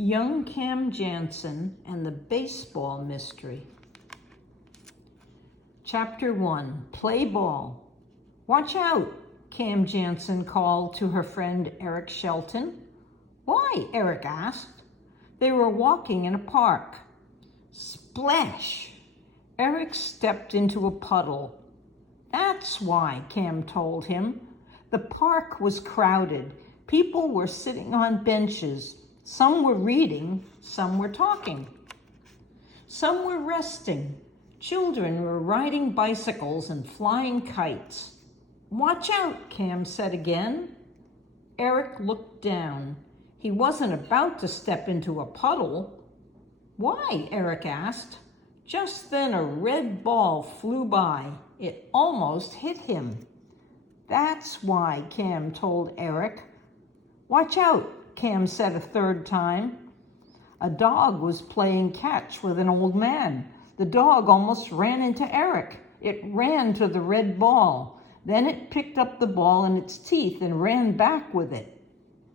Young Cam Jansen and the Baseball Mystery. Chapter 1, Play Ball. Watch out, Cam Jansen called to her friend Eric Shelton. Why? Eric asked. They were walking in a park. Splash! Eric stepped into a puddle. That's why, Cam told him. The park was crowded. People were sitting on benches. Some were reading, some were talking. Some were resting. Children were riding bicycles and flying kites. Watch out, Cam said again. Eric looked down. He wasn't about to step into a puddle. Why? Eric asked. Just then a red ball flew by. It almost hit him. That's why, Cam told Eric. Watch out, Cam said a third time. A dog was playing catch with an old man. The dog almost ran into Eric. It ran to the red ball. Then it picked up the ball in its teeth and ran back with it.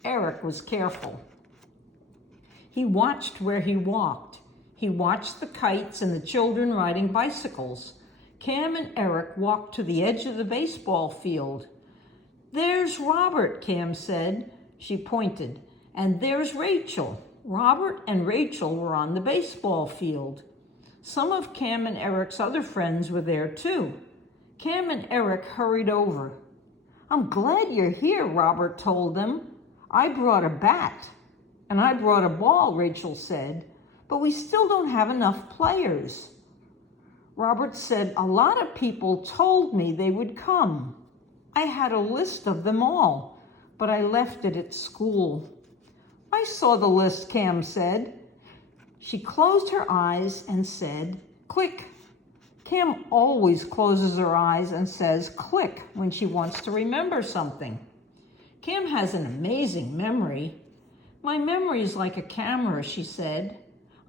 Eric was careful. He watched where he walked. He watched the kites and the children riding bicycles. Cam and Eric walked to the edge of the baseball field. There's Robert, Cam said. She pointed. And there's Rachel. Robert and Rachel were on the baseball field. Some of Cam and Eric's other friends were there too. Cam and Eric hurried over. I'm glad you're here, Robert told them. I brought a bat. And I brought a ball, Rachel said. But we still don't have enough players. Robert said, a lot of people told me they would come. I had a list of them all, but I left it at school. I saw the list, Cam said. She closed her eyes and said, click. Cam always closes her eyes and says click when she wants to remember something. Cam has an amazing memory. My memory's like a camera, she said.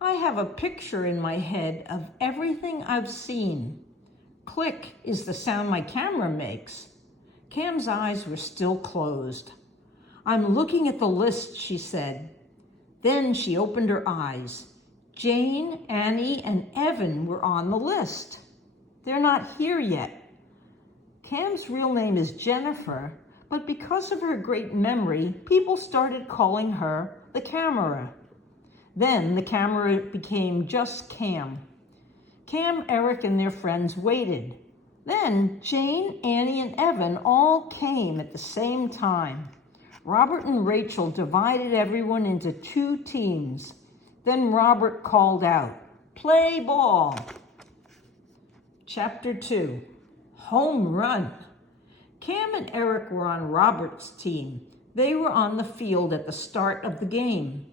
I have a picture in my head of everything I've seen. Click is the sound my camera makes. Cam's eyes were still closed. I'm looking at the list, she said. Then she opened her eyes. Jane, Annie, and Evan were on the list. They're not here yet. Cam's real name is Jennifer, but because of her great memory, people started calling her the camera. Then the camera became just Cam. Cam, Eric, and their friends waited. Then Jane, Annie, and Evan all came at the same time. Robert and Rachel divided everyone into two teams. Then Robert called out, play ball. Chapter 2, Home Run. Cam and Eric were on Robert's team. They were on the field at the start of the game.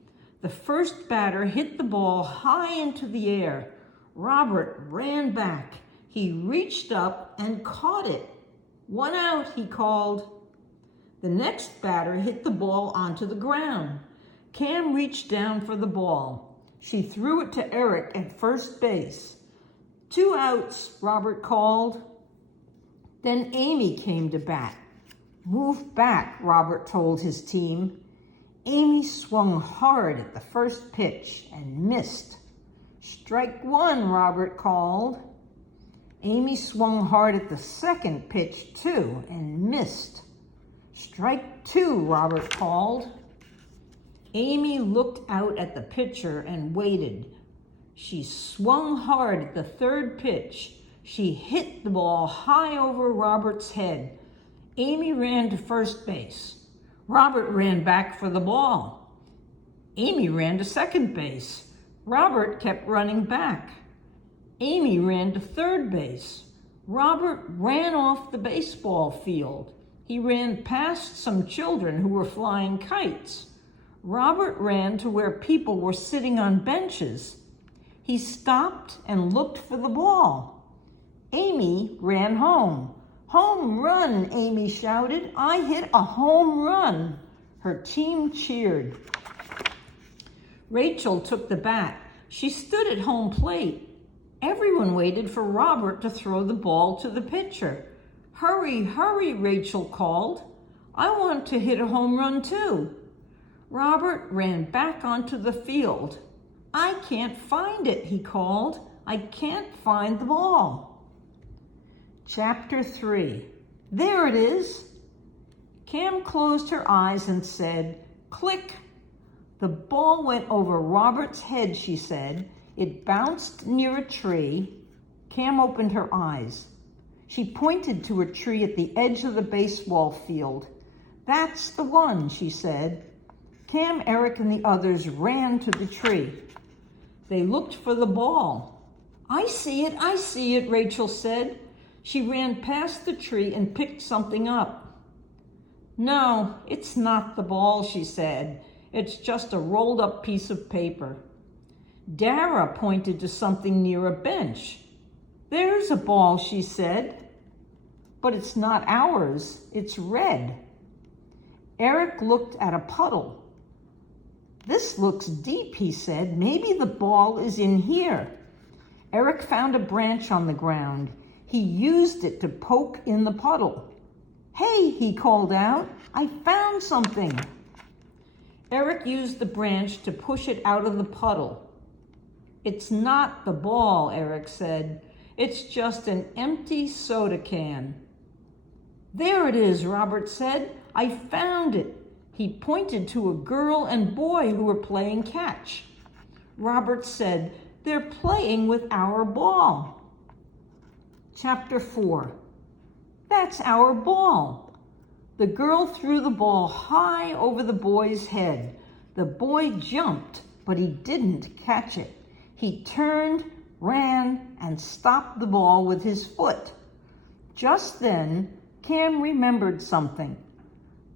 The first batter hit the ball high into the air. Robert ran back. He reached up and caught it. 1 out, he called. The next batter hit the ball onto the ground. Cam reached down for the ball. She threw it to Eric at first base. 2 outs, Robert called. Then Amy came to bat. Move back, Robert told his team. Amy swung hard at the first pitch and missed. Strike 1, Robert called. Amy swung hard at the second pitch too and missed. Strike 2, Robert called. Amy looked out at the pitcher and waited. She swung hard at the third pitch. She hit the ball high over Robert's head. Amy ran to first base. Robert ran back for the ball. Amy ran to second base. Robert kept running back. Amy ran to third base. Robert ran off the baseball field. He ran past some children who were flying kites. Robert ran to where people were sitting on benches. He stopped and looked for the ball. Amy ran home. Home run, Amy shouted. I hit a home run. Her team cheered. Rachel took the bat. She stood at home plate. Everyone waited for Robert to throw the ball to the pitcher. Hurry, hurry, Rachel called. I want to hit a home run too. Robert ran back onto the field. "I can't find it," he called. "I can't find the ball." Chapter 3. There it is. Cam closed her eyes and said, "Click." The ball went over Robert's head, she said. It bounced near a tree. Cam opened her eyes. She pointed to a tree at the edge of the baseball field. "That's the one," she said. Cam, Eric, and the others ran to the tree. They looked for the ball. I see it," Rachel said. She ran past the tree and picked something up. "No, it's not the ball," she said. "It's just a rolled up piece of paper." Dara pointed to something near a bench. "There's a ball," she said. "But it's not ours, it's red." Eric looked at a puddle. "This looks deep," he said. "Maybe the ball is in here." Eric found a branch on the ground. He used it to poke in the puddle. "Hey," he called out, "I found something." Eric used the branch to push it out of the puddle. "It's not the ball," Eric said. "It's just an empty soda can." "There it is," Robert said. "I found it." He pointed to a girl and boy who were playing catch. Robert said, "They're playing with our ball." Chapter 4. That's our ball. The girl threw the ball high over the boy's head. The boy jumped, but he didn't catch it. He turned, ran, and stopped the ball with his foot. Just then, Cam remembered something.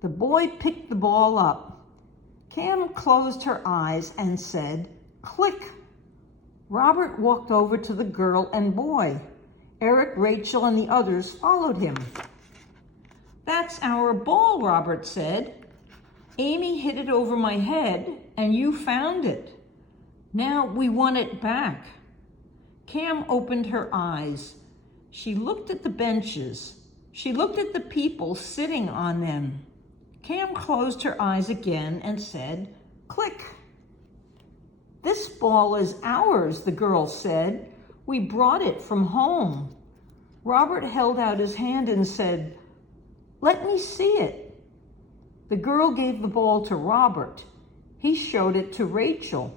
The boy picked the ball up. Cam closed her eyes and said, "Click." Robert walked over to the girl and boy. Eric, Rachel, and the others followed him. "That's our ball," Robert said. "Amy hit it over my head, and you found it. Now we want it back." Cam opened her eyes. She looked at the benches. She looked at the people sitting on them. Cam closed her eyes again and said, "Click." "This ball is ours," the girl said. "We brought it from home." Robert held out his hand and said, "Let me see it." The girl gave the ball to Robert. He showed it to Rachel.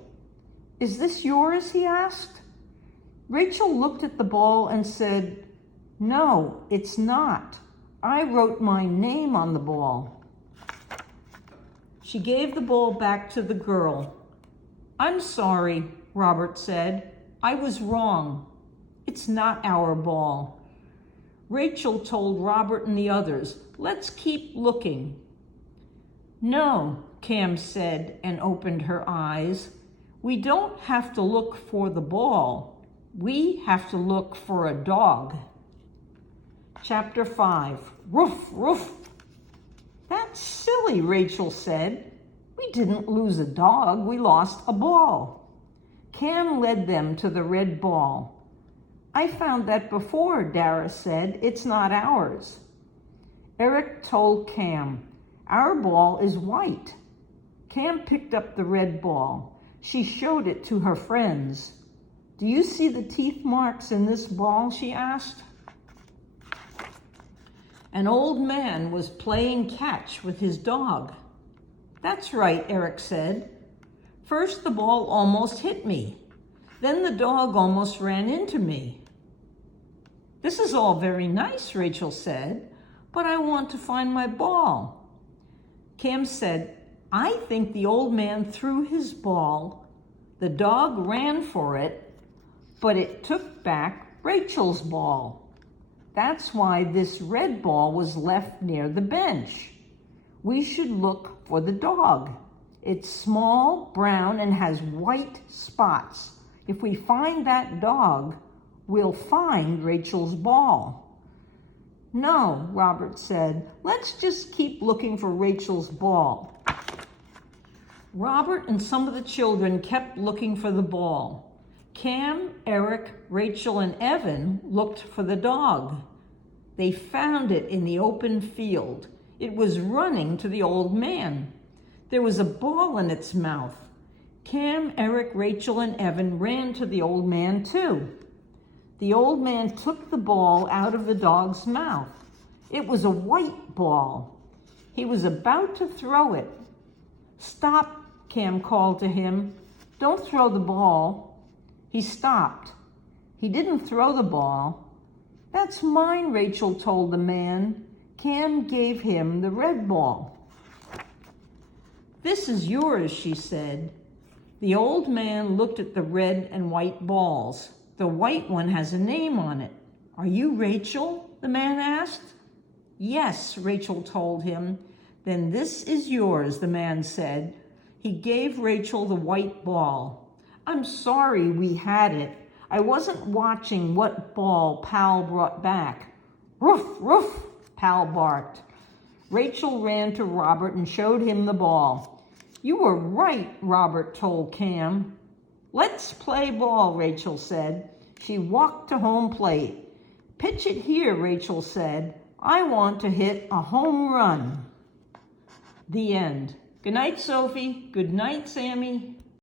"Is this yours?" he asked. Rachel looked at the ball and said, "No, it's not. I wrote my name on the ball." She gave the ball back to the girl. "I'm sorry," Robert said. "I was wrong. It's not our ball." Rachel told Robert and the others, "Let's keep looking." "No," Cam said and opened her eyes. "We don't have to look for the ball. We have to look for a dog." Chapter 5. Roof, roof. "That's silly," Rachel said. "We didn't lose a dog, we lost a ball." Cam led them to the red ball. "I found that before," Dara said. "It's not ours." Eric told Cam, "Our ball is white." Cam picked up the red ball. She showed it to her friends. "Do you see the teeth marks in this ball?" she asked. An old man was playing catch with his dog. "That's right," Eric said. "First the ball almost hit me. Then the dog almost ran into me." "This is all very nice," Rachel said, "but I want to find my ball." Cam said, "I think the old man threw his ball. The dog ran for it, but it took back Rachel's ball. That's why this red ball was left near the bench. We should look for the dog. It's small, brown, and has white spots. If we find that dog, we'll find Rachel's ball." "No," Robert said. "Let's just keep looking for Rachel's ball." Robert and some of the children kept looking for the ball. Cam, Eric, Rachel, and Evan looked for the dog. They found it in the open field. It was running to the old man. There was a ball in its mouth. Cam, Eric, Rachel, and Evan ran to the old man too. The old man took the ball out of the dog's mouth. It was a white ball. He was about to throw it. "Stop," Cam called to him. "Don't throw the ball." He stopped. He didn't throw the ball. "That's mine," Rachel told the man. Cam gave him the red ball. "This is yours," she said. The old man looked at the red and white balls. The white one has a name on it. "Are you Rachel?" the man asked. "Yes," Rachel told him. "Then this is yours," the man said. He gave Rachel the white ball. "I'm sorry we had it. I wasn't watching what ball Pal brought back." "Roof, roof," Pal barked. Rachel ran to Robert and showed him the ball. "You were right," Robert told Cam. "Let's play ball," Rachel said. She walked to home plate. "Pitch it here," Rachel said. "I want to hit a home run." The end. Good night, Sophie. Good night, Sammy.